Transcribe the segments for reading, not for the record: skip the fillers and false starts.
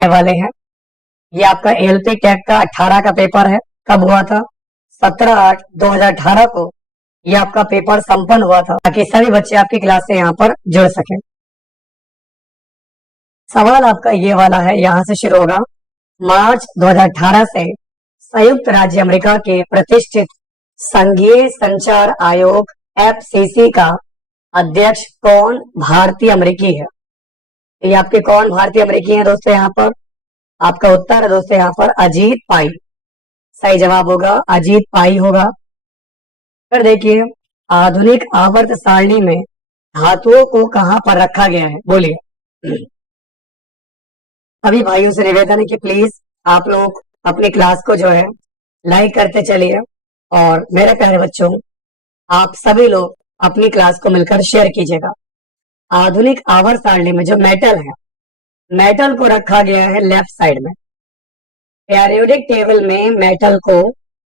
वाले हैं। ये आपका एलपी टेक का 18 का पेपर है। कब हुआ था? 17/8/2018 को ये आपका पेपर संपन्न हुआ था, ताकि सभी बच्चे आपकी क्लास से यहाँ पर जुड़ सके। सवाल आपका ये वाला है, यहाँ से शुरू होगा। मार्च 2018 से संयुक्त राज्य अमेरिका के प्रतिष्ठित संघीय संचार आयोग एफसीसी का अध्यक्ष कौन भारतीय अमेरिकी है? ये आपके कौन भारतीय अमेरिकी हैं दोस्तों? यहाँ पर आपका उत्तर है दोस्तों यहाँ पर अजीत पाई। सही जवाब होगा अजीत पाई होगा। फिर देखिए, आधुनिक आवर्त सारणी में धातुओं को कहां पर रखा गया है? बोलिए। सभी भाइयों से निवेदन है कि प्लीज आप लोग अपनी क्लास को जो है लाइक करते चलिए, और मेरे प्यारे बच्चों, आप सभी लोग अपनी क्लास को मिलकर शेयर कीजिएगा। आधुनिक आवर्त सारणी में जो मेटल है, मेटल को रखा गया है लेफ्ट साइड में। पीरियोडिक टेबल में मेटल को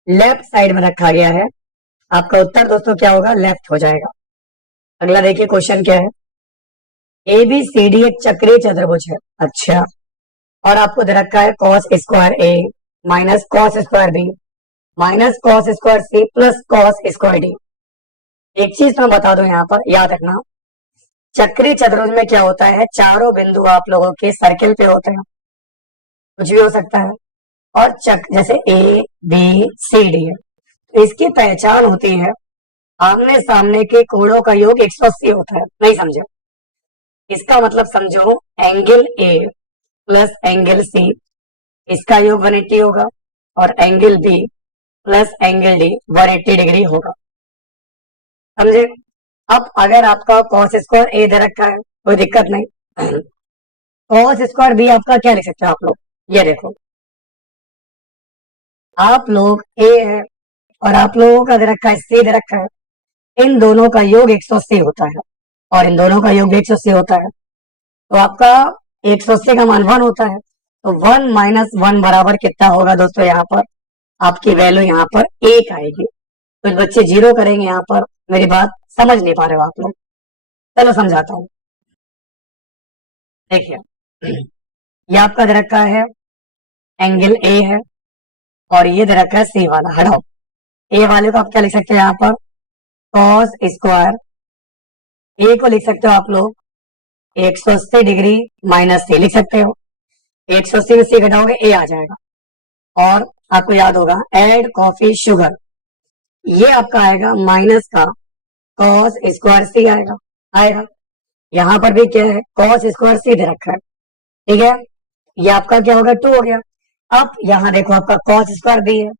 लेफ्ट साइड में रखा गया है। आपका उत्तर दोस्तों क्या होगा? लेफ्ट हो जाएगा। अगला देखिए क्वेश्चन क्या है। ABCD एक चक्रीय चतुर्भुज है। अच्छा, और आपको दे रखा है cos square A minus cos square B minus cos square C plus cos square D। एक चीज तो मैं बता दूं यहाँ पर, याद रखना, चक्रीय चतुर्भुज में क्या होता है, चारों बिंदु आप लोगों के सर्किल पे होते हैं, कुछ भी हो सकता है। और जैसे ABCD है, तो इसकी पहचान होती है आमने सामने के कोणों का योग 180 होता है। नहीं समझे? इसका मतलब समझो, angle A plus angle C, इसका योग 180 होगा, और angle B plus angle D 180 degree होगा। समझे? अब अगर आपका cos स्क्वायर A दे रखा है, कोई दिक्कत नहीं। cos स्क्वायर B आपका क्या लिख सकते हो आप लोग? ये देखो, आप लोग A है और आप लोगों का दे रखा है C दे रखा है, इन दोनों का योग 180 होता है, और इन दोनों का योग भी 180 होता है। तो आपका 180 का मान 1 होता है, तो 1 माइनस 1 बराबर कितना होगा दोस्तों? यहाँ पर आपकी वैल्यू यहाँ पर 1 आएगी। कुछ बच्चे जीरो करेंगे यहाँ पर, मेरी बात समझ नहीं पा रहे हो आप लोग। चलो समझाता हूँ। देखिए, ये आपका दे रखा है एंगल A है, और ये दे रखा है C वाला। हटाओ, A वाले को आप क्या लिख सकते हो यहाँ पर? cos स्क्वायर A को लिख सकते हो आप लोग 180 डिग्री माइनस C लिख सकते हो। 180 में C घटाओगे A आ जाएगा। और आपको याद होगा ऐड कॉफी शुगर, ये आपका आएगा माइनस का cos स्क्वायर C आएगा। यहाँ पर भी क्या है? cos स्क्वायर C दे रखा है, ठीक है। ये आपका क्या होगा? 2 हो गया। अब यहाँ देखो, आपका cos स्क्वायर D है,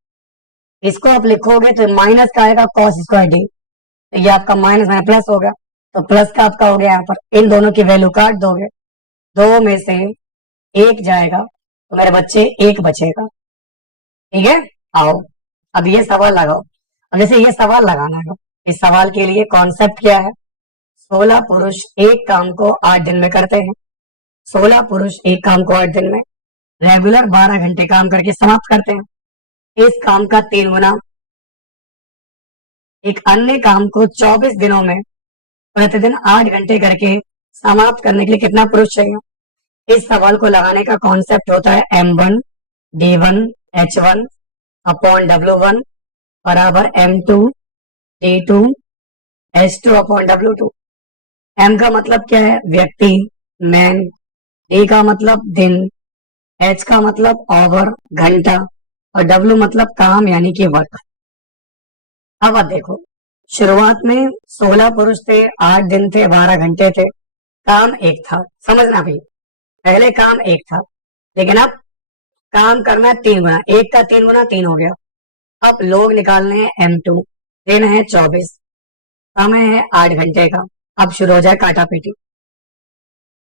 इसको आप लिखोगे तो माइनस का आएगा cos स्क्वायर D, तो ये आपका माइनस में प्लस हो गया, तो प्लस का आपका हो गया। यहाँ पर इन दोनों की वैल्यू काट दोगे, 2 में से 1 जाएगा, तो मेरे बच्चे 1 बचेगा, ठीक है। आओ अब ये सवाल लगाओ। अब जैसे ये सवाल लगाना है, इस सवाल के लिए कॉन्सेप्ट क्या है? 16 पुरुष एक काम को 8 दिन में करते हैं। 16 पुरुष एक काम को 8 दिन में रेगुलर 12 घंटे काम करके समाप्त करते हैं। इस काम का 3 गुना एक अन्य काम को 24 दिनों में प्रतिदिन 8 घंटे करके समाप्त करने के लिए कितना पुरुष चाहिए? इस सवाल को लगाने का कॉन्सेप्ट होता है M1 D1 H1 upon W1 बराबर M2 D2 H2 upon W2। M का मतलब क्या है? व्यक्ति, मैन। D का मतलब दिन, H का मतलब आवर, घंटा, और W मतलब काम यानी कि वर्क। अब आप देखो, शुरुआत में 16 पुरुष थे, 8 दिन थे, 12 घंटे थे, काम एक था। समझना भाई, पहले काम एक था, लेकिन अब काम करना है 3 गुना। एक का 3 गुना 3 हो गया। अब लोग निकालने हैं M2, दिन है 24, समय है 8 घंटे का। अब शुरू हो जाए काटा पीटी।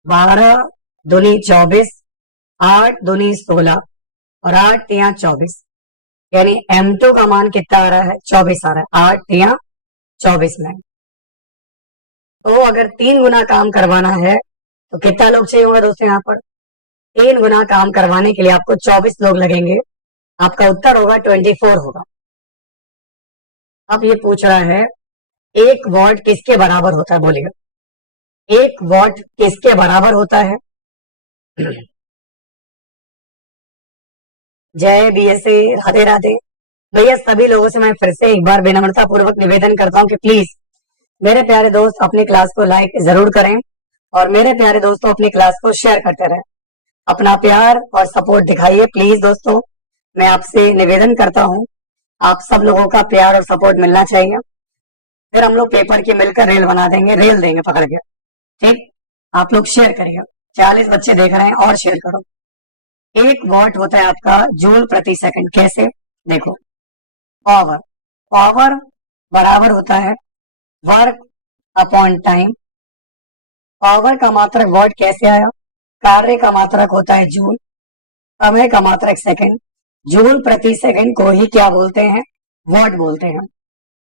12 दूनी 24, 8 दूनी 16, और 8 तिया 24, यानी M2 का मान कितना आ रहा है? 24 आ रहा है। 8 तिया 24 में। तो अगर 3 गुना काम करवाना है तो कितना लोग चाहिए होगा दोस्तों? यहाँ पर 3 गुना काम करवाने के लिए आपको 24 लोग लगेंगे। आपका उत्तर होगा 24 होगा। अब ये पूछ रहा है 1 वॉट किसके बराबर होता है? बोलिएगा, 1 वॉट किसके बराबर होता है? जय बीएसए, राधे राधे। भैया सभी लोगों से मैं फिर से एक बार विनम्रता पूर्वक निवेदन करता हूँ कि प्लीज मेरे प्यारे दोस्त अपनी क्लास को लाइक जरूर करें और मेरे प्यारे दोस्तों अपनी क्लास को शेयर करते रहें। अपना प्यार और सपोर्ट दिखाइए प्लीज दोस्तों, मैं आपसे निवेदन करता हूँ। आप सब लोगों का प्यार और सपोर्ट मिलना चाहिए, फिर हम लोग पेपर की मिलकर रेल बना देंगे, रेल देंगे पकड़ के। ठीक, आप लोग शेयर करिए। 40 बच्चे देख रहे हैं और शेयर करो। 1 वॉट होता है आपका जूल प्रति सेकंड। कैसे? देखो, पावर, पावर बराबर होता है वर्क अपॉन टाइम। पावर का मात्रक वॉट कैसे आया? कार्य का मात्रक होता है जूल, समय का मात्रक सेकंड। जूल प्रति सेकंड को ही क्या बोलते हैं? वॉट बोलते हैं।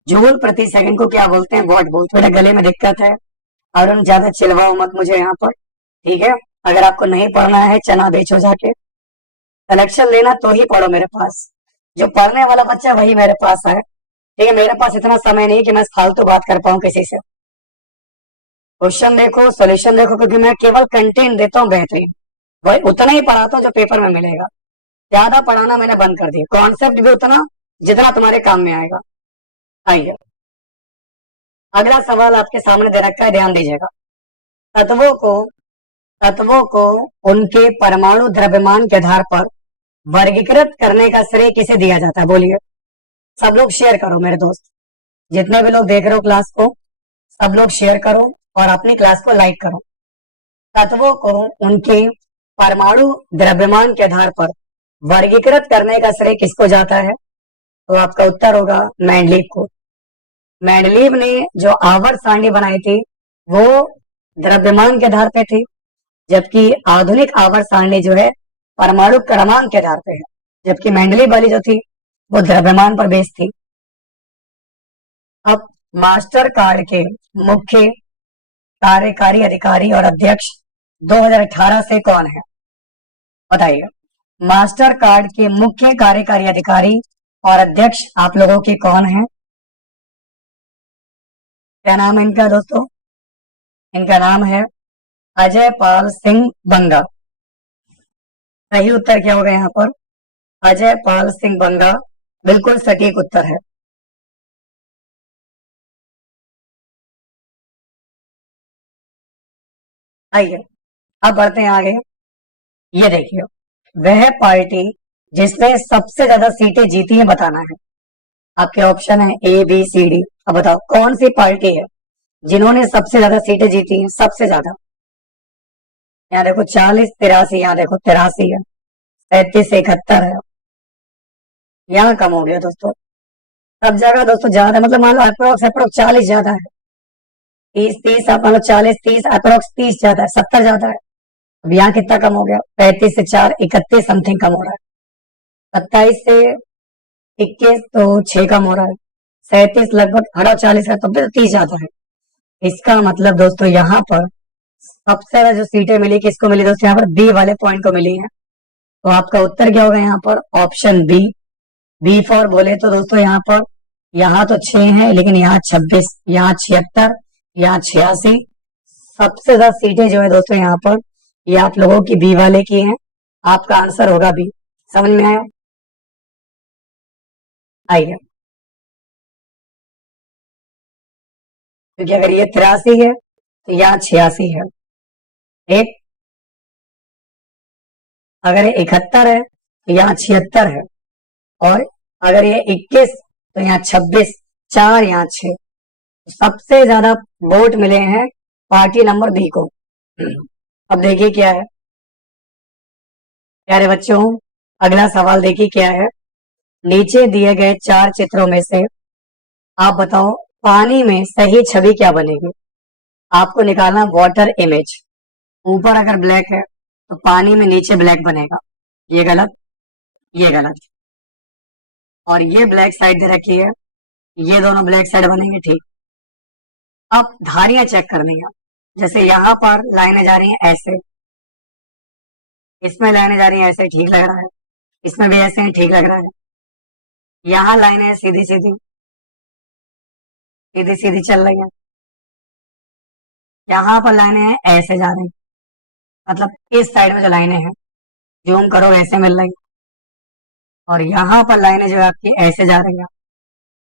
जूल प्रति सेकंड को क्या बोलते हैं? वॉट बोलते हैं। मेरे गले में दिक्कत है और हम ज्यादा चिल्लाओ मत मुझे यहाँ पर, ठीक है? अगर आपको नहीं पढ़ना है चना बेचो जाके, कलेक्शन लेना तो ही पढ़ो मेरे पास। जो पढ़ने वाला बच्चा वही मेरे पास है, ठीक है? मेरे पास इतना समय नहीं कि मैं फालतू बात कर पाऊँ किसी से। क्वेश्चन देखो, सॉल्यूशन देखो, क्योंकि मैं केवल कंटेंट देता हूँ बेहतरीन, वही उतना ही पढ़ाता हूँ जो पेपर में मिलेगा। ज्यादा पढ़ाना मैंने बंद कर दिया, कॉन्सेप्ट भी उतना जितना तुम्हारे काम में आएगा। आइए, अगला सवाल आपके सामने दे रखा है, ध्यान दीजिएगा। तत्वों को तत्वों को उनके परमाणु द्रव्यमान के आधार पर वर्गीकृत करने का श्रेय किसे दिया जाता है? बोलिए। सब लोग शेयर करो मेरे दोस्त, जितने भी लोग देख रहे हो क्लास को, सब लोग शेयर करो और अपनी क्लास को लाइक करो। तत्वों को उनके परमाणु द्रव्यमान के आधार पर वर्गीकृत करने का श्रेय किसको जाता है? तो आपका उत्तर होगा मेंडलीव को। मेंडलीव ने जो आवर्त सारणी बनाई थी वो द्रव्यमान के आधार पे थी, जबकि आधुनिक आवर्त सारणी जो है परमाणु क्रमांक के आधार पे है, जबकि मेंडलीव वाली जो थी वो द्रव्यमान पर बेस्ड थी। अब मास्टर कार्ड के मुख्य कार्यकारी अधिकारी और अध्यक्ष 2018 से कौन है? बताइए। मास्टर कार्ड के मुख्य कार्यकारी अधिकारी और अध्यक्ष आप लोगों के कौन है? क्या नाम है इनका दोस्तों? इनका नाम है अजय पाल सिंह बंगा। सही उत्तर क्या होगा यहाँ पर? अजय पाल सिंह बंगा बिल्कुल सटीक उत्तर है। आइए अब बढ़ते हैं आगे। ये देखिए, वह पार्टी जिसने सबसे ज्यादा सीटें जीती है बताना है। आपके ऑप्शन है ए बी सी डी। अब बताओ कौन सी पार्टी है जिन्होंने सबसे ज्यादा सीटें जीती हैं? सबसे ज्यादा, यहाँ देखो 40, 83, यहाँ देखो 83 है, 37, 71 है, यहाँ कम हो गया दोस्तों। सब जगह दोस्तों ज्यादा, मतलब मान लो अप्रोक्स अप्रोक्स 40 ज्यादा है, 30, 30 आप मान लो 40, 30 अप्रोक्स 30 ज्यादा है, 70 ज्यादा है। अब यहाँ कितना कम हो गया? 35 से 4, 31 समथिंग कम हो रहा है। 27 से 21 तो 6 कम हो रहा है। 37 लगभग हरा 40 है, तब भी तो 30 ज्यादा है। इसका मतलब दोस्तों यहाँ पर सबसे ज्यादा जो सीटें मिली किसको मिली दोस्तों? यहाँ पर बी वाले पॉइंट को मिली है। तो आपका उत्तर क्या होगा यहाँ पर? Option B. बी फॉर बोले तो दोस्तों यहाँ पर, यहाँ तो 6 है लेकिन यहाँ 26, यहाँ 76, यहाँ 86। सबसे ज्यादा सीटें जो है दोस्तों यहाँ पर ये आप लोगों की बी वाले की हैं। आपका आंसर होगा बी। समझ में आया? आइए, क्योंकि अगर ये 83 है तो यहाँ 86 है। एक, अगर ये 71 है तो यहाँ 76 है, और अगर ये 21 तो यहाँ 26, 4 यहाँ 6। सबसे ज्यादा वोट मिले हैं पार्टी नंबर बी को। अब देखिए क्या है प्यारे बच्चों, अगला सवाल देखिए क्या है। नीचे दिए गए 4 चित्रों में से आप बताओ पानी में सही छवि क्या बनेगी? आपको निकालना वाटर इमेज। ऊपर अगर ब्लैक है तो पानी में नीचे ब्लैक बनेगा, ये गलत, ये गलत। और ये ब्लैक साइड दे रखी है, ये दोनों ब्लैक साइड बनेंगे, ठीक। अब धारियां चेक करनी है। जैसे यहाँ पर लाइनें जा रही हैं ऐसे, इसमें लाइनें जा रही हैं ऐसे, ठीक लग रहा है। इसमें भी ऐसे ही ठीक लग रहा है। यहाँ लाइनें सीधी सीधी सीधी सीधी चल रही हैं। यहाँ पर लाइनें हैं ऐसे जा रही हैं, मतलब इस साइड में जो लाइनें हैं जूम करो ऐसे मिल रही। और यहाँ पर लाइनें जो है आपकी ऐसे जा रही हैं,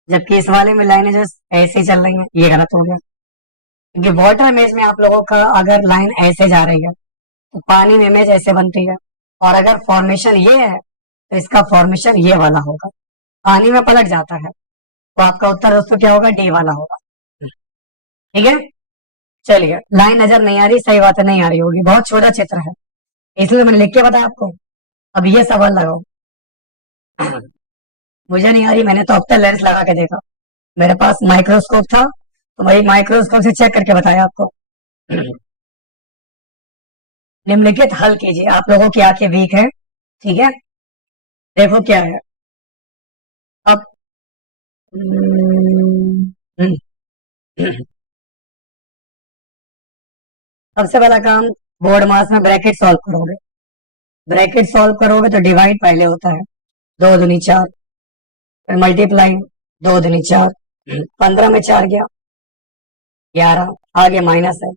जबकि इस वाले में लाइनें जो ऐसे चल रही हैं, ये गलत हो गया। क्योंकि वाटर इमेज में आप लोगों का अगर लाइन ऐसे जा रही है तो पानी में इमेज ऐसे बनती है, और अगर फॉर्मेशन ये है तो इसका फॉर्मेशन ये वाला होगा, पानी में पलट जाता है। तो आपका उत्तर दोस्तों क्या होगा, डी वाला होगा। ठीक है, चलिए, लाइन नजर नहीं आ रही, सही बात है, नहीं आ रही होगी, बहुत छोटा चित्र है, इसलिए मैंने लिख के बताया आपको। अब ये सवाल लगाओ। मुझे नहीं आ रही, मैंने तो अब तक लेंस लगा के देखा, मेरे पास माइक्रोस्कोप था तो वही माइक्रोस्कोप से चेक करके बताया आपको। निम्नलिखित हल कीजिए, आप लोगों की आंखें वीक है, ठीक है, देखो क्या है। अब सबसे पहला काम, बोर्ड मास में ब्रैकेट सॉल्व करोगे। ब्रैकेट सॉल्व करोगे तो डिवाइड पहले होता है, 2 दूनी 4, फिर मल्टीप्लाई, 2 दूनी 4, 15 में 4 गया 11, आगे माइनस है,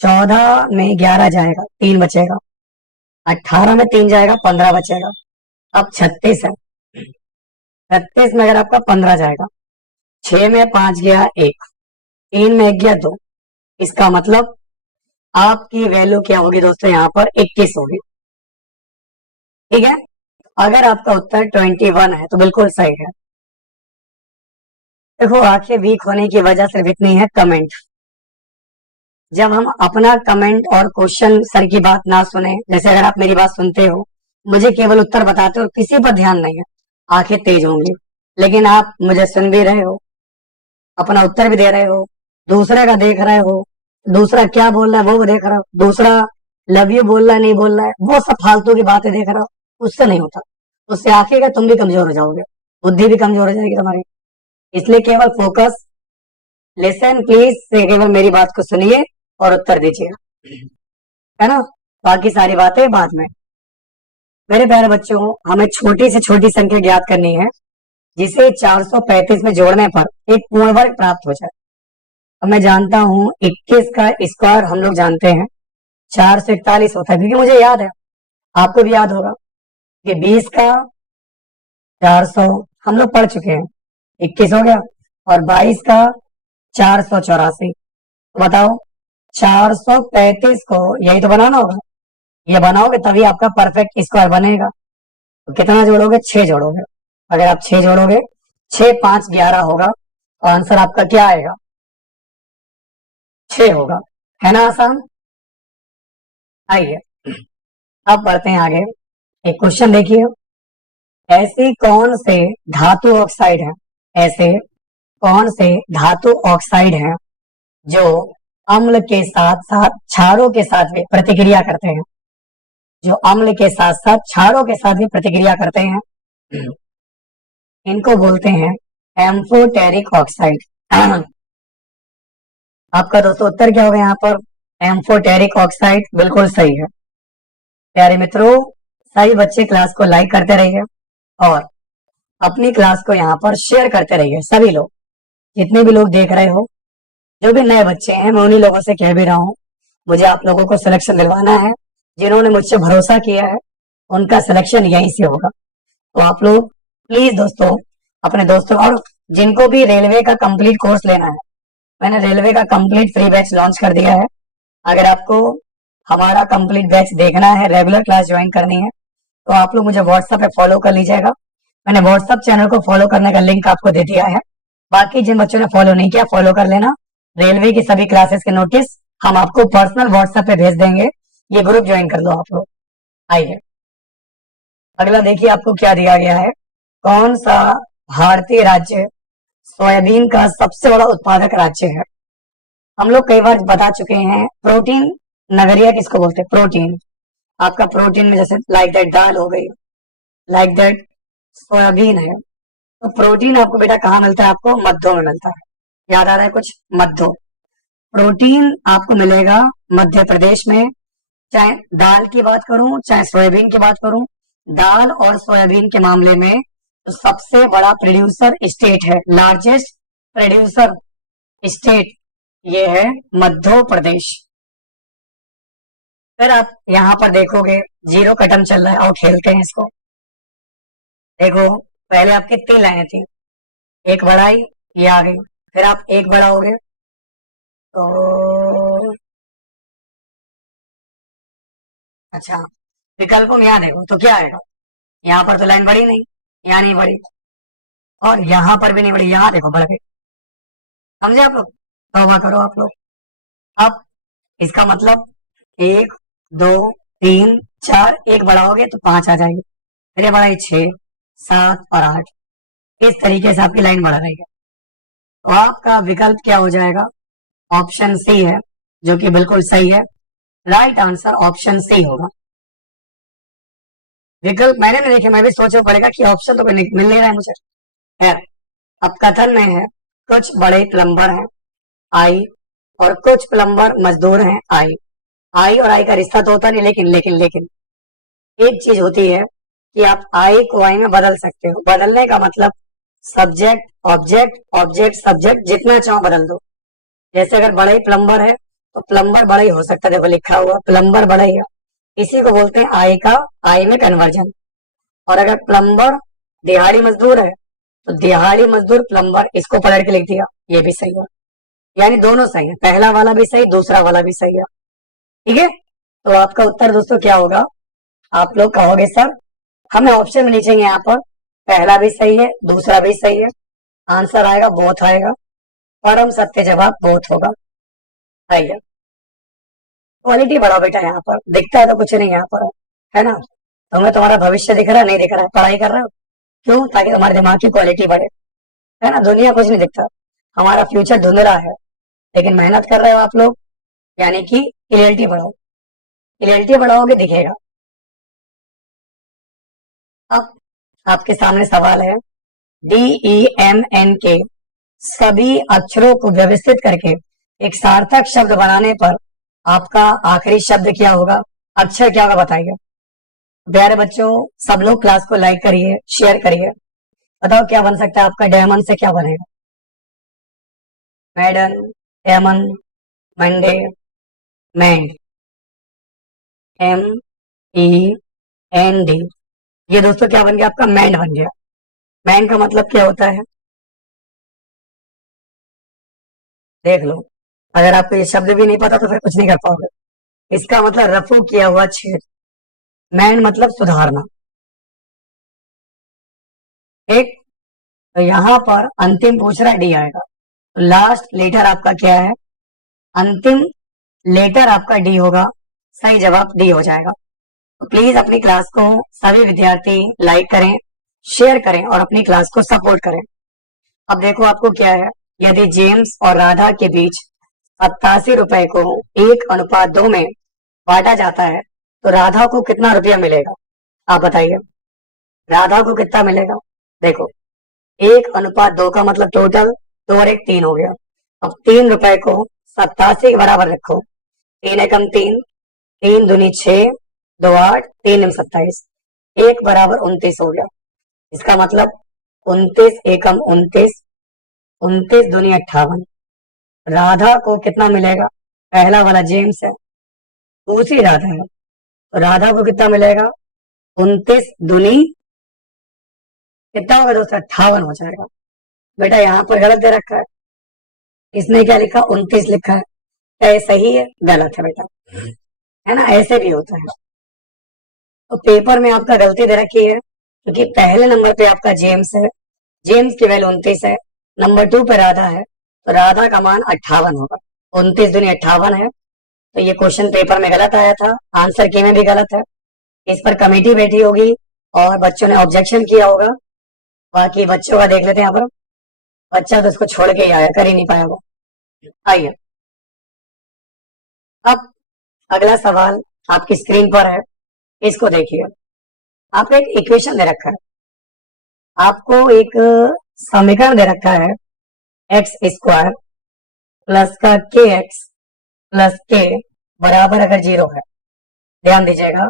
14 में 11 जाएगा, 3 बचेगा, 18 में 3 जाएगा, 15 बचेगा, अब 36 है, 36 में अगर आपका 15 जाएगा, 6 में 5 गया 1, 3 में 1 गया 2, इसका मतलब आपकी वैल्यू क्या होगी दोस्तों, यहाँ पर 21 होगी। ठीक है, अगर आपका उत्तर 21 है तो बिल्कुल सही है। देखो, आंखें वीक होने की वजह सिर्फ इतनी है, कमेंट। जब हम अपना कमेंट और क्वेश्चन सर की बात ना सुने, जैसे अगर आप मेरी बात सुनते हो, मुझे केवल उत्तर बताते हो, किसी पर ध्यान नहीं है, आंखें तेज होंगी। लेकिन आप मुझे सुन भी रहे हो, अपना उत्तर भी दे रहे हो, दूसरे का देख रहे हो, दूसरा क्या बोल रहा है वो भी देख रहा हो, दूसरा लव यू बोल रहा है नहीं बोल रहा है, वो सब फालतू की बातें देख रहा हो, उससे नहीं होता। उससे आंखें का तुम भी कमजोर हो जाओगे, बुद्धि भी कमजोर हो जाएगी तुम्हारी। इसलिए केवल फोकस, लिसन प्लीज से केवल मेरी बात को सुनिए और उत्तर दीजिए, है ना, बाकी सारी बातें बाद में। मेरे प्यारे बच्चों, हमें छोटी से छोटी संख्या ज्ञात करनी है जिसे 435 में जोड़ने पर एक पूर्ण वर्ग प्राप्त हो जाए। अब मैं जानता हूं 21 का स्क्वायर हम लोग जानते हैं 441 होता है, क्योंकि मुझे याद है, आपको भी याद होगा कि 20 का 400 हम लोग पढ़ चुके हैं, 21 हो गया, और 22 का 484। बताओ, 435 को यही तो बनाना होगा, ये बनाओगे तभी आपका परफेक्ट स्क्वायर बनेगा। तो कितना जोड़ोगे, 6 जोड़ोगे। अगर आप 6 जोड़ोगे, 6 5 11 होगा, तो आंसर आपका क्या आएगा, 6 होगा, है ना आसान। आइए अब बढ़ते हैं आगे। एक क्वेश्चन देखिए, ऐसी कौन से धातु ऑक्साइड है, ऐसे कौन से धातु ऑक्साइड हैं जो अम्ल के साथ साथ क्षारों के साथ भी प्रतिक्रिया करते हैं, जो अम्ल के साथ साथ क्षारों के साथ भी प्रतिक्रिया करते हैं, इनको बोलते हैं एम्फोटेरिक ऑक्साइड। आपका दोस्तों उत्तर क्या होगा यहाँ पर, एम्फोटेरिक ऑक्साइड, बिल्कुल सही है। प्यारे मित्रों, सभी बच्चे क्लास को लाइक करते रहिए और अपनी क्लास को यहाँ पर शेयर करते रहिए। सभी लोग, जितने भी लोग देख रहे हो, जो भी नए बच्चे हैं, मैं उन्हीं लोगों से कह भी रहा हूँ, मुझे आप लोगों को सिलेक्शन दिलवाना है। जिन्होंने मुझसे भरोसा किया है उनका सिलेक्शन यहीं से होगा। तो आप लोग प्लीज दोस्तों, अपने दोस्तों, और जिनको भी रेलवे का कंप्लीट कोर्स लेना है, मैंने रेलवे का कंप्लीट फ्री बैच लॉन्च कर दिया है। अगर आपको हमारा कंप्लीट बैच देखना है, रेगुलर क्लास ज्वाइन करनी है, तो आप लोग मुझे व्हाट्सएप पे फॉलो कर लीजिएगा। मैंने व्हाट्सएप चैनल को फॉलो करने का लिंक आपको दे दिया है। बाकी जिन बच्चों ने फॉलो नहीं किया, फॉलो कर लेना। रेलवे की सभी क्लासेस के नोटिस हम आपको पर्सनल व्हाट्सएप पे भेज देंगे, ये ग्रुप ज्वाइन कर लो आप लोग। आइए अगला देखिए, आपको क्या दिया गया है, कौन सा भारतीय राज्य सोयाबीन का सबसे बड़ा उत्पादक राज्य है। हम लोग कई बार बता चुके हैं, प्रोटीन नगरिया किसको बोलते हैं, प्रोटीन। आपका प्रोटीन में जैसे लाइक दैट दाल हो गई, लाइक दैट सोयाबीन है, तो प्रोटीन आपको बेटा कहाँ मिलता है, आपको मध्यों में मिलता है। याद आ रहा है कुछ, मध्यों। प्रोटीन आपको मिलेगा मध्य प्रदेश में। चाहे दाल की बात करूं चाहे सोयाबीन की बात करूं, दाल और सोयाबीन के मामले में तो सबसे बड़ा प्रोड्यूसर स्टेट है, लार्जेस्ट प्रोड्यूसर स्टेट ये है मध्य प्रदेश। फिर आप यहाँ पर देखोगे जीरो का टर्म चल रहा है, और खेलते हैं इसको। देखो, पहले आपकी 3 लाइनें थी, एक बढ़ाई, ये आ गई, फिर आप एक बढ़ाओगे तो अच्छा, विकल्पों में यहाँ देखो तो क्या आएगा, यहाँ पर तो लाइन बढ़ी नहीं, यहाँ नहीं बढ़ी, और यहाँ पर भी नहीं बढ़ी, यहाँ देखो बढ़ गई। समझे आप लोग? तौबा करो आप लोग। अब इसका मतलब 1, 2, 3, 4, एक बढ़ाओगे तो 5 आ जाएगी, फिर ये बढ़ाई 6, 7 और 8, इस तरीके से आपकी लाइन बढ़ रही है। तो आपका विकल्प क्या हो जाएगा? ऑप्शन सी है, जो कि बिल्कुल सही है। राइट आंसर ऑप्शन सी होगा। विकल्प मैंने नहीं देखे, मैं भी सोचना पड़ेगा कि ऑप्शन तो कोई मिल नहीं रहा है मुझे। खैर, अब कथन में है, कुछ बड़े प्लम्बर हैं आई, और कुछ प्लम्बर मजदूर हैं आई। आई और आई का रिश्ता तो होता नहीं, लेकिन एक चीज होती है कि आप आई को आई में बदल सकते हो। बदलने का मतलब सब्जेक्ट ऑब्जेक्ट ऑब्जेक्ट सब्जेक्ट, जितना चाहो बदल दो। जैसे अगर बड़ा ही प्लम्बर है तो प्लम्बर बड़ा ही हो सकता है, देखो लिखा हुआ प्लम्बर बड़ा ही है, इसी को बोलते हैं आई का आई में कन्वर्जन। और अगर प्लम्बर दिहाड़ी मजदूर है तो दिहाड़ी मजदूर प्लम्बर, इसको पलट के लिख दिया, ये भी सही है। यानी दोनों सही है, पहला वाला भी सही, दूसरा वाला भी सही है। ठीक है, तो आपका उत्तर दोस्तों क्या होगा? आप लोग कहोगे सर हमें ऑप्शन में नहीं चाहिए, यहाँ पर पहला भी सही है, दूसरा भी सही है, आंसर आएगा बोथ आएगा, परम सत्य जवाब बोथ होगा। आइए, क्वालिटी बढ़ाओ बेटा, यहाँ पर दिखता है तो कुछ नहीं, यहाँ पर है ना? तुम्हें तुम्हारा भविष्य दिख रहा है, नहीं दिख रहा है, पढ़ाई कर रहे हो क्यों? ताकि तुम्हारे दिमाग की क्वालिटी बढ़े, है ना? दुनिया कुछ नहीं दिखता, हमारा फ्यूचर धुंधला है, लेकिन मेहनत कर रहे हो आप लोग, यानी कि क्लियरिटी बढ़ाओ, क्लियरिटी बढ़ाओगे दिखेगा। अब आपके सामने सवाल है, DEMN के सभी अक्षरों को व्यवस्थित करके एक सार्थक शब्द बनाने पर आपका आखिरी शब्द क्या होगा? अक्षर क्या होगा बताइए। प्यारे बच्चों, सब लोग क्लास को लाइक करिए, शेयर करिए। बताओ क्या बन सकता है आपका? डायमंड से क्या बनेगा? मैडन, एमन, मंडे, मैंड, MEND। ये दोस्तों क्या बन गया आपका? मैंड बन गया। मैंड का मतलब क्या होता है? देख लो, अगर आपको ये शब्द भी नहीं पता तो फिर कुछ नहीं कर पाओगे। इसका मतलब रफू किया हुआ छेद। मैंड मतलब सुधारना। एक, तो यहाँ पर अंतिम पूछ रहा है, डी आएगा, तो लास्ट लेटर आपका क्या है? अंतिम लेटर आपका डी होगा, सही जवाब डी हो जाएगा। तो प्लीज अपनी क्लास को सभी विद्यार्थी लाइक करें, शेयर करें और अपनी क्लास को सपोर्ट करें। अब देखो आपको क्या है, यदि जेम्स और राधा के बीच 87 रुपए को 1:2 में बांटा जाता है तो राधा को कितना रुपया मिलेगा? आप बताइए, राधा को कितना मिलेगा? देखो, 1:2 का मतलब टोटल 2 और 1 3 हो गया। अब 3 रुपए को 87 के बराबर रखो, 3 एकम 3, 3 दूनी 6, 2 8, 3 निम 27, 1 बराबर 29 हो गया। इसका मतलब 29 एकम 29, 29 दूनी 58। राधा को कितना मिलेगा? पहला वाला जेम्स है, दूसरी राधा है, तो राधा को कितना मिलेगा? 29 दूनी कितना होगा दोस्तों? 58 हो जाएगा। बेटा यहाँ पर गलत दे रखा है, इसने क्या लिखा? 29 लिखा है, क्या ये सही है? गलत है बेटा, है ना? ऐसे भी होता है। तो पेपर में आपका गलती दे रखी है, क्योंकि पहले नंबर पे आपका जेम्स है, जेम्स की वैल्यू 29 है, नंबर 2 पे राधा है, तो राधा का मान 58 होगा। 29 दूनी 58 है, तो ये क्वेश्चन पेपर में गलत आया था, आंसर की में भी गलत है। इस पर कमेटी बैठी होगी और बच्चों ने ऑब्जेक्शन किया होगा। बाकी बच्चों का देख लेते हैं यहाँ पर, बच्चा तो इसको छोड़ के ही आया, कर ही नहीं पाया वो। आइए, अब अगला सवाल आपकी स्क्रीन पर है, इसको देखिए। आपको एक इक्वेशन दे रखा है, आपको एक समीकरण दे रखा है, x² प्लस का kx प्लस k बराबर अगर 0 है, ध्यान दीजिएगा,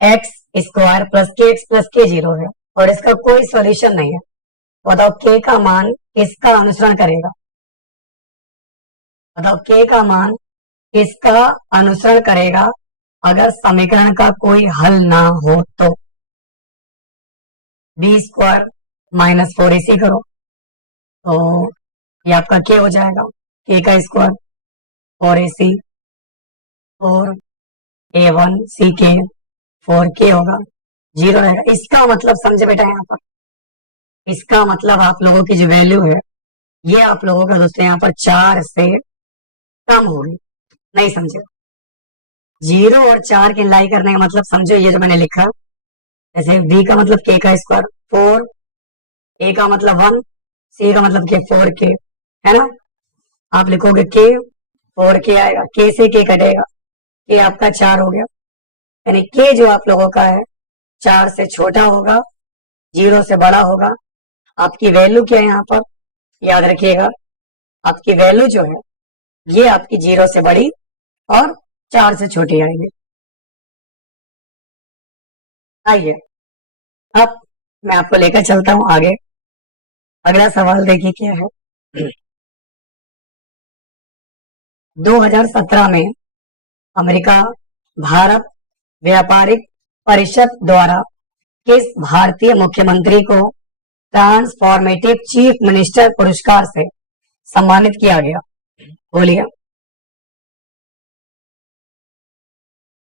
x² plus kx plus k 0 है और इसका कोई सॉल्यूशन नहीं है। बताओ k का मान किसका अनुसरण करेगा? बताओ k का मान किसका अनुसरण करेगा अगर समीकरण का कोई हल ना हो तो? बी स्क्वायर माइनस 4ac करो तो ये आपका के हो जाएगा, के का square 4ac 4a1 ck 4k होगा, 0 रहेगा। इसका मतलब समझे बेटा यहाँ पर, इसका मतलब आप लोगों की जो वैल्यू है ये आप लोगों का दोस्तों यहाँ पर 4 से कम होगी। नहीं समझे? 0 और 4 की लाई करने का मतलब समझो, ये जो मैंने लिखा, जैसे b का मतलब k का स्क्वायर 4, a का मतलब 1, c का मतलब के 4k, है ना। आप लिखोगे k, 4k आएगा, k से k कटेगा, k आपका 4 हो गया, यानी k जो आप लोगों का है 4 से छोटा होगा, 0 से बड़ा होगा। आपकी वैल्यू क्या है यहाँ पर, याद रखिएगा, आपकी वैल्यू जो है ये आपकी 0 से बड़ी और 4 से छोटी आएगी। आइए अब मैं आपको लेकर चलता हूं आगे। अगला सवाल देखिए क्या है। 2017 में अमेरिका भारत व्यापारिक परिषद द्वारा किस भारतीय मुख्यमंत्री को ट्रांसफॉर्मेटिव चीफ मिनिस्टर पुरस्कार से सम्मानित किया गया? बोलिए।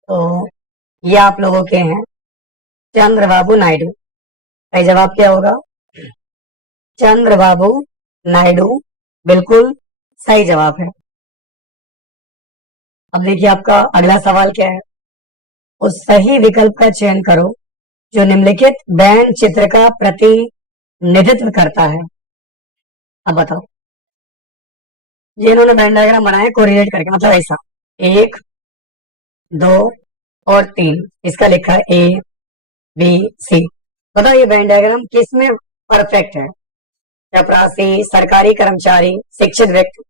तो ये आप लोगों के हैं चंद्रबाबू नायडू। सही जवाब क्या होगा? चंद्रबाबू नायडू बिल्कुल सही जवाब है। अब देखिए आपका अगला सवाल क्या है। उस सही विकल्प का चयन करो जो निम्नलिखित बैन चित्र का प्रतिनिधित्व करता है। अब बताओ, ये इन्होंने बैन डायग्राम बनाया कोरिलेट करके, मतलब ऐसा 1 2 और 3, इसका लिखा है ए बी सी। बताओ ये बैन डायग्राम किस में परफेक्ट है? चपरासी, सरकारी कर्मचारी, शिक्षित व्यक्ति।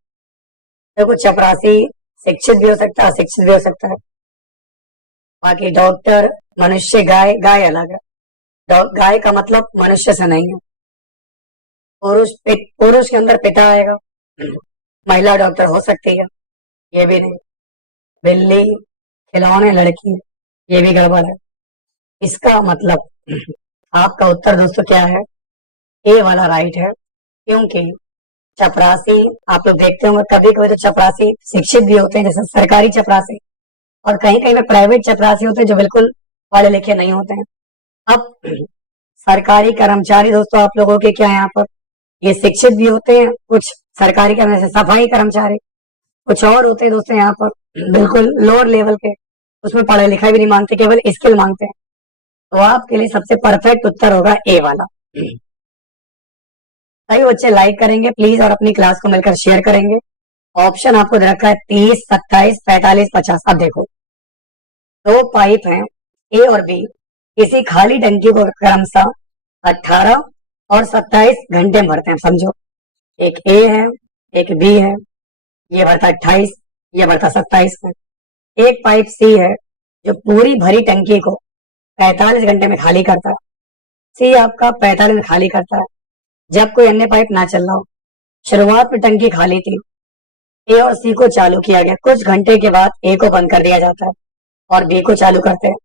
देखो चपरासी शिक्षित भी हो सकता है, अशिक्षित भी हो सकता है। बाकी डॉक्टर, मनुष्य, गाय, गाय अलग है, गाय का मतलब मनुष्य से नहीं है। पुरुष के अंदर पिता आएगा, महिला डॉक्टर हो सकती है, ये भी नहीं। बिल्ली, खिलौने, लड़की, ये भी गड़बड़ है। इसका मतलब आपका उत्तर दोस्तों क्या है? ए वाला राइट है, क्योंकि चपरासी आप लोग देखते होंगे कभी कभी तो चपरासी शिक्षित भी होते हैं, जैसे सरकारी चपरासी, और कहीं कहीं पे प्राइवेट चपरासी होते हैं जो बिल्कुल पढ़े लिखे नहीं होते हैं। अब सरकारी कर्मचारी दोस्तों आप लोगों के क्या है यहाँ पर, ये शिक्षित भी होते हैं, कुछ सरकारी कर्मचारी सफाई कर्मचारी, कुछ और होते हैं दोस्तों यहाँ पर बिल्कुल लोअर लेवल के, उसमें पढ़ाई लिखाई भी नहीं मांगते, केवल स्किल मांगते हैं। तो आपके लिए सबसे परफेक्ट उत्तर होगा ए वाला। सभी बच्चे लाइक करेंगे प्लीज और अपनी क्लास को मिलकर शेयर करेंगे। ऑप्शन आपको दे रखा है 30, 27, 45, 50। अब देखो दो पाइप हैं ए और बी, किसी खाली टंकी को क्रमशः 18 और 27 घंटे में भरते हैं। समझो एक ए है, एक बी है, ये भरता 28, ये भरता 27 में। एक पाइप सी है जो पूरी भरी टंकी को 45 घंटे में खाली करता है। सी आपका 45 में खाली करता है जब कोई अन्य पाइप ना चल रहा हो। शुरुआत में टंकी खाली थी, ए और सी को चालू किया गया, कुछ घंटे के बाद ए को बंद कर दिया जाता है और बी को चालू करते हैं।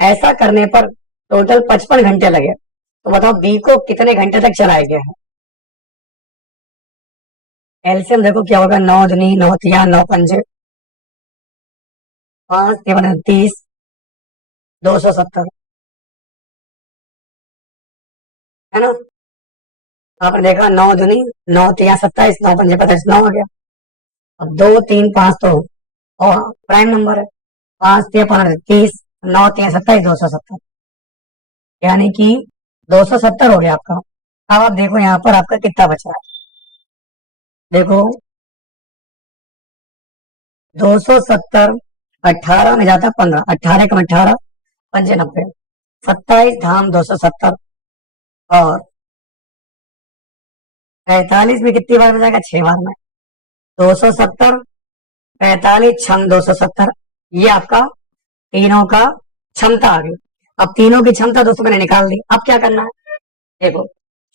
ऐसा करने पर टोटल 55 घंटे लगे। तो बताओ बी को कितने घंटे तक चलाया गया है? एलसीएम देखो क्या होगा, 9 दूनी 9 तिया 9 पंजे 5 तिया 30, 270, है ना। आपने देखा 9 दूनी 9 तिया 27, 9 पंजे 25, 9 हो गया। अब 2 3 5 तो और प्राइम नंबर है, 5 तिया 15 30, 9 तिया 27, 270, यानी कि 270 हो गया आपका। अब आप देखो यहाँ पर आपका कितना बच रहा है। देखो 270 18 में जाता 15, 18 कम 18 पंजे 90, 27 धाम 270 और 45 में कितनी बार बजाएगा? 6 बार में। 270 45 छंग 270, ये आपका तीनों का क्षमता आ गई। अब तीनों की क्षमता दोस्तों मैंने निकाल दी। अब क्या करना है? देखो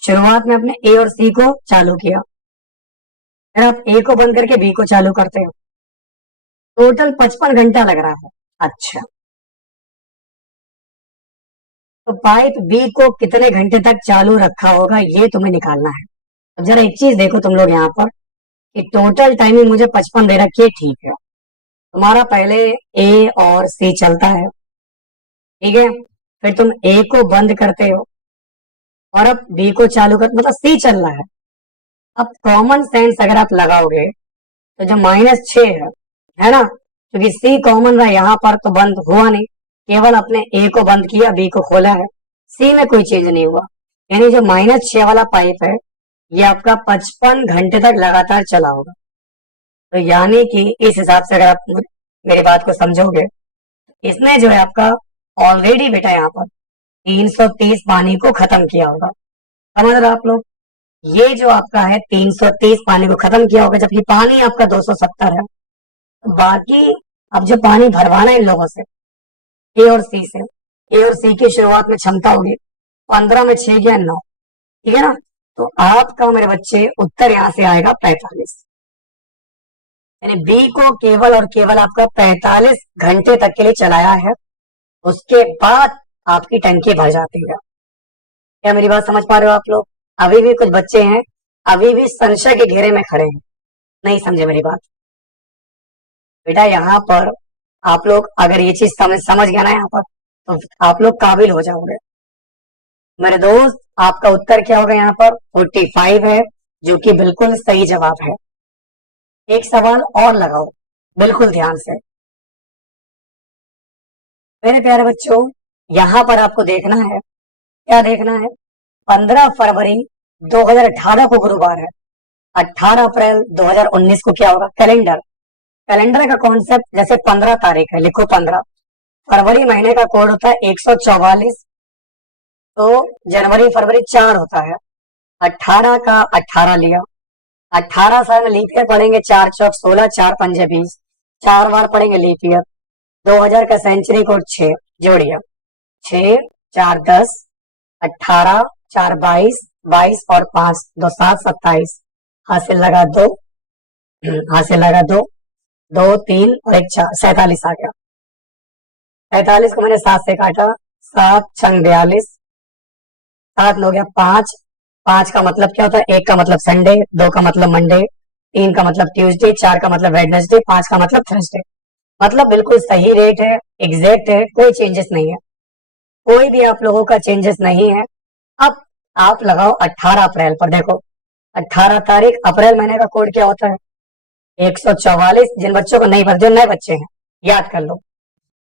शुरुआत में अपने ए और सी को चालू किया, फिर आप ए को बंद करके बी को चालू करते हो, टोटल 55 घंटा लग रहा है। अच्छा तो पाइप बी को कितने घंटे तक चालू रखा होगा ये तुम्हें निकालना है। अब जरा एक चीज देखो तुम लोग यहाँ पर कि टोटल टाइमिंग मुझे 55 दे रखी है, ठीक है। तुम्हारा पहले ए और सी चलता है, ठीक है। फिर तुम ए को बंद करते हो और अब बी को चालू कर, मतलब सी चल रहा है। अब कॉमन सेंस अगर आप लगाओगे तो जो -6 है ना, क्योंकि सी कॉमन रहा यहाँ पर तो बंद हुआ नहीं, केवल अपने ए को बंद किया, बी को खोला है, सी में कोई चेंज नहीं हुआ। यानी जो -6 वाला पाइप है ये आपका 55 घंटे तक लगातार चला होगा। तो यानी कि इस हिसाब से अगर आप मेरी बात को समझोगे, इसने जो है आपका ऑलरेडी बेटा यहाँ पर 330 पानी को खत्म किया होगा। समझ रहे हो आप लोग? ये जो आपका है 330 पानी को खत्म किया होगा, जबकि पानी आपका 270 है। तो बाकी अब जो पानी भरवाना है इन लोगों से, ए और सी से, ए और सी की शुरुआत में क्षमता होगी 15 में 6 गया 9, ठीक है ना। तो आपका मेरे बच्चे उत्तर यहां से आएगा 45। यानी बी को केवल और केवल आपका 45 घंटे तक के लिए चलाया है, उसके बाद आपकी टंकी भर जाती है। क्या मेरी बात समझ पा रहे हो आप लोग? अभी भी कुछ बच्चे हैं, अभी भी संशय के घेरे में खड़े हैं, नहीं समझे मेरी बात। बेटा यहाँ पर आप लोग अगर ये चीज समझ गया ना यहाँ पर, तो आप लोग काबिल हो जाओगे मेरे दोस्त। आपका उत्तर क्या होगा यहाँ पर? 45 है, जो कि बिल्कुल सही जवाब है। एक सवाल और लगाओ बिल्कुल ध्यान से मेरे प्यारे बच्चों। यहाँ पर आपको देखना है, क्या देखना है? 15 फरवरी 2018 को गुरुवार है, 18 अप्रैल 2019 को क्या होगा? कैलेंडर। कैलेंडर का कॉन्सेप्ट जैसे 15 तारीख है, लिखो 15। फरवरी महीने का कोड होता है 144, तो जनवरी फरवरी 4 होता है। 18 का 18 लिया, 18 साल में लीप ईयर पढ़ेंगे, 4 चौक 16, 4 पंजे 20, 4 बार पढ़ेंगे लीप ईयर। 2000 का सेंचुरी कोड 6 जोड़िए, 6 4 10, 18 4 22, 22 और 5 2 7 27, हासिल लगा 2, हासिल लगा 2, 2 3 और 1 4, 47 आ गया। 47 को मैंने 7 से काटा, 7 छंग 42, 7 हो गया 5, 5 का मतलब क्या होता है? 1 का मतलब संडे, 2 का मतलब मंडे, 3 का मतलब ट्यूसडे, 4 का मतलब वेडनेसडे, 5 का मतलब थर्सडे। मतलब बिल्कुल सही रेट है, एग्जैक्ट है, कोई चेंजेस नहीं है, कोई भी आप लोगों का चेंजेस नहीं है। अब आप लगाओ 18 अप्रैल पर, देखो 18 तारीख, अप्रैल महीने का कोड क्या होता है? 144। जिन बच्चों को नहीं पता, जो नए बच्चे हैं याद कर लो,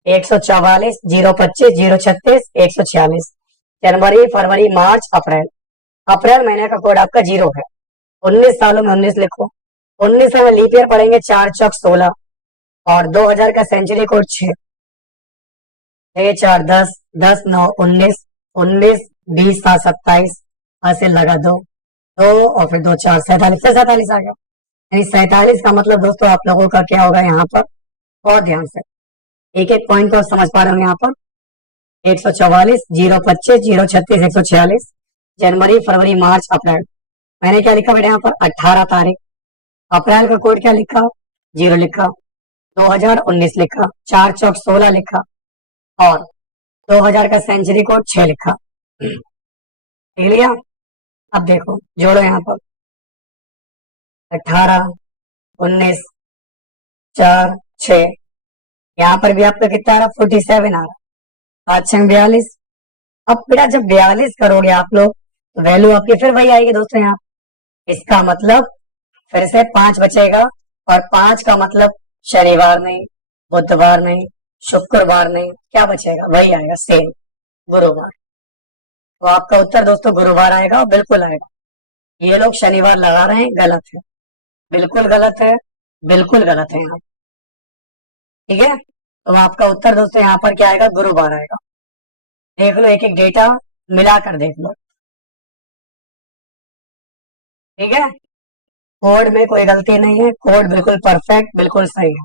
144 025 036 146। जनवरी फरवरी मार्च अप्रैल, अप्रैल महीने का कोड आपका 0 है। 19 सालों में 19 लिखो, 19 में लीप ईयर पढ़ेंगे, 4 चौक 16 और 2000 का सेंचुरी कोड 6, 6 4 10, 10 9 19, 19 20 7 27, हासिल लगा 2, 2 और फिर 2 4 47, फिर 47 आ गया। यानी 47 का मतलब दोस्तों आप लोगों का क्या होगा यहाँ पर? बहुत ध्यान से एक एक पॉइंट को समझ पा रहे हो यहाँ पर। 144 025 036 146, जनवरी फरवरी मार्च अप्रैल। मैंने क्या लिखा बेटा यहाँ पर? 18 तारीख। अप्रैल का कोड क्या लिखा? 0 लिखा, 2019 लिखा, 4 चौक 16 लिखा और 2000 का सेंचुरी कोड 6 लिखा। ठीक लिया? अब देखो जोड़ो यहाँ पर, 18 19 4 6, यहाँ पर भी आपका कितना आ रहा? 47 आ रहा, 5 6 42। अब बेटा जब 42 करोगे आप लोग तो वैल्यू आपकी फिर वही आएगी दोस्तों यहाँ। इसका मतलब फिर से 5 बचेगा, और 5 का मतलब शनिवार नहीं, बुधवार नहीं, शुक्रवार नहीं, क्या बचेगा? वही आएगा सेम, गुरुवार। तो आपका उत्तर दोस्तों गुरुवार आएगा, और बिल्कुल आएगा। ये लोग शनिवार लगा रहे हैं, गलत है, बिल्कुल गलत है, बिल्कुल गलत है यहाँ। ठीक है, तो आपका उत्तर दोस्तों यहाँ पर क्या आएगा? गुरुवार आएगा। देख लो, एक एक डेटा मिलाकर देख लो, ठीक है। कोड में कोई गलती नहीं है, कोड बिल्कुल परफेक्ट, बिल्कुल सही है।